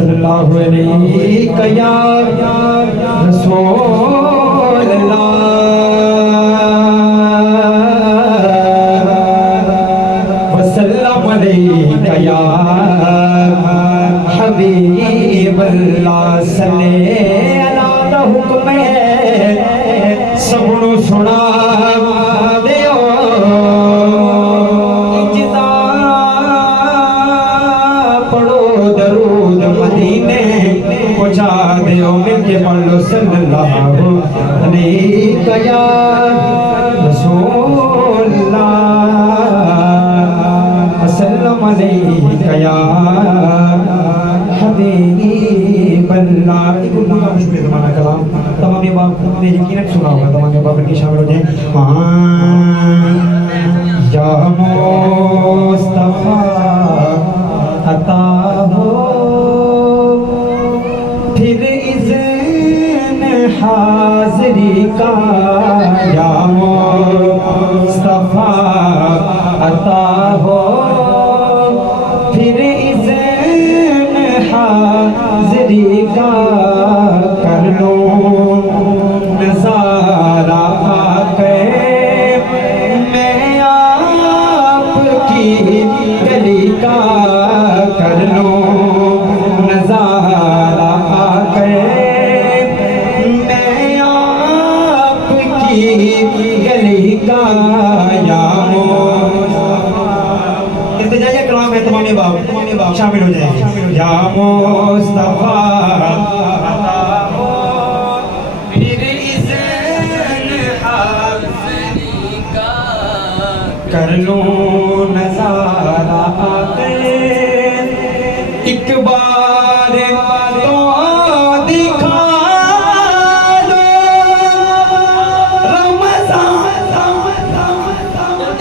सल्लल्लाहु अलैहि या रसूल अल्लाह वसल्लम अलैका या हबीब अल्लाह सल्ले अला दा हुक्म है सबनू सुना दियो इज्जता पढ़ो दरूद मदीने पहुंचा दियो मिलके पढ़ लो सल्लल्लाहु अलैहि या रसूल वसल्लम अलैका या हबीब अल्लाह। ज़माना कलाम तमाम बाप ने यकीनन सुना होगा, तमाम बाप के शामिल हो जाए। या मुस्तफा अता हो फिर इज़्न हाज़री का, या मुस्तफा अता हो फिर इज़्न हाज़री का, कर लो नज़ारा आके मैं आपकी गली का, कर लो नज़ारा आके मैं आपकी गली का, या इंतजारिया कलाम है, तमाम बाप शामिल हो जाएंगे। या मुस्तफा फिर इज़्न हाज़री का, कर लो नज़ारा आके एक बार तो दिखा दो रमज़ान,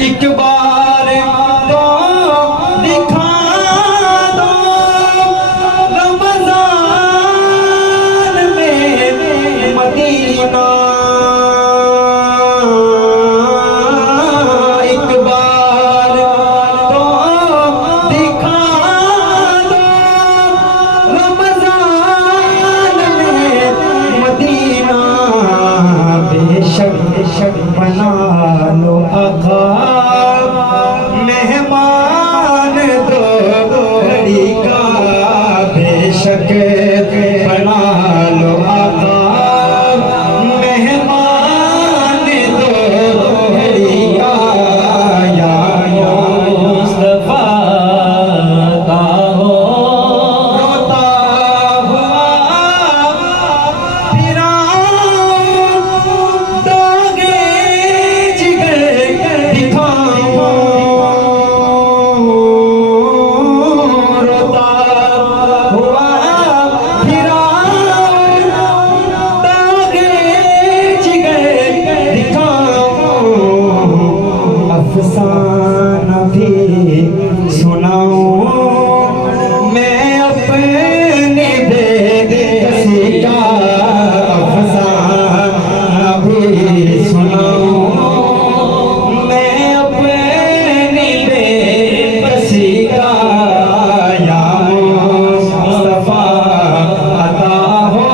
एक बार तो दिखा दो रमज़ान में मदीना, एक बार तो दिखा दो रमज़ान में मदीना, बेशक बना लो आका मेहमान दो घड़ी का, बेशक बना लो आका मेहमान दो घड़ी का, या मुस्तफा ता हो रोता हुआ फिरा दोगे जिगर दिखाओ, रोता हुआ फिरा दोगे जिगर दिखाओ, अफसाना भी सुनाओ मैं अपने बेकसी का, अफसाना भी सुनाओ मैं अपने बेकसी का, या मुस्तफा अता हो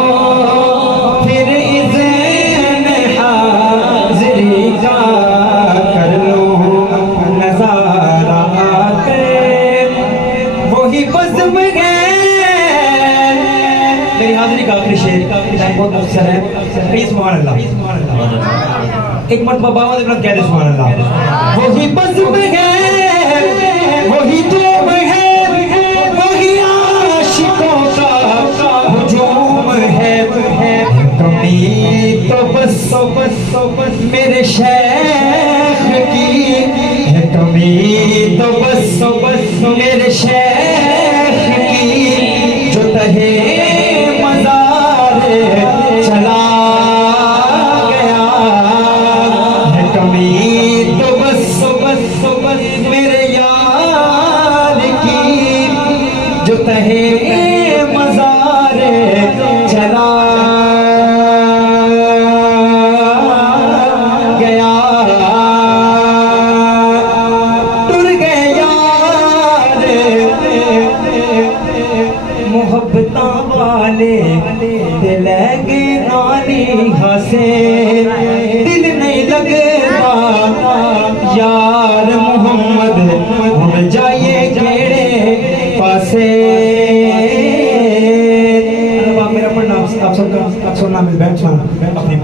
फिर इज़्न हाज़री का, कर लो नज़ारा आके वही बज़्म है। मेरी हाज़री का आखिरी शेर बहुत मुख्तसर है, कहिए सुभान अल्लाह, एक मरतबा बाबा ने कह दे सुभान अल्लाह। वही बज़्म है वही तुम है वही आशिकों का हुजूम है, कमी तो बस मेरे शेख की है, कमी तो बस मेरे शेख की, जो तहे मज़ारे चला गया है, कमी तो बस मेरे यार की, जो तहे मज़ारे चला गया, टुर गया मुहब्बतां वाले ते लैगे नानी हसे दिल नहीं लगता यार मोहम्मद हम जाइए केड़े पासे मेरा पढ़ना आप सबका सुनना मिल बैठ अपनी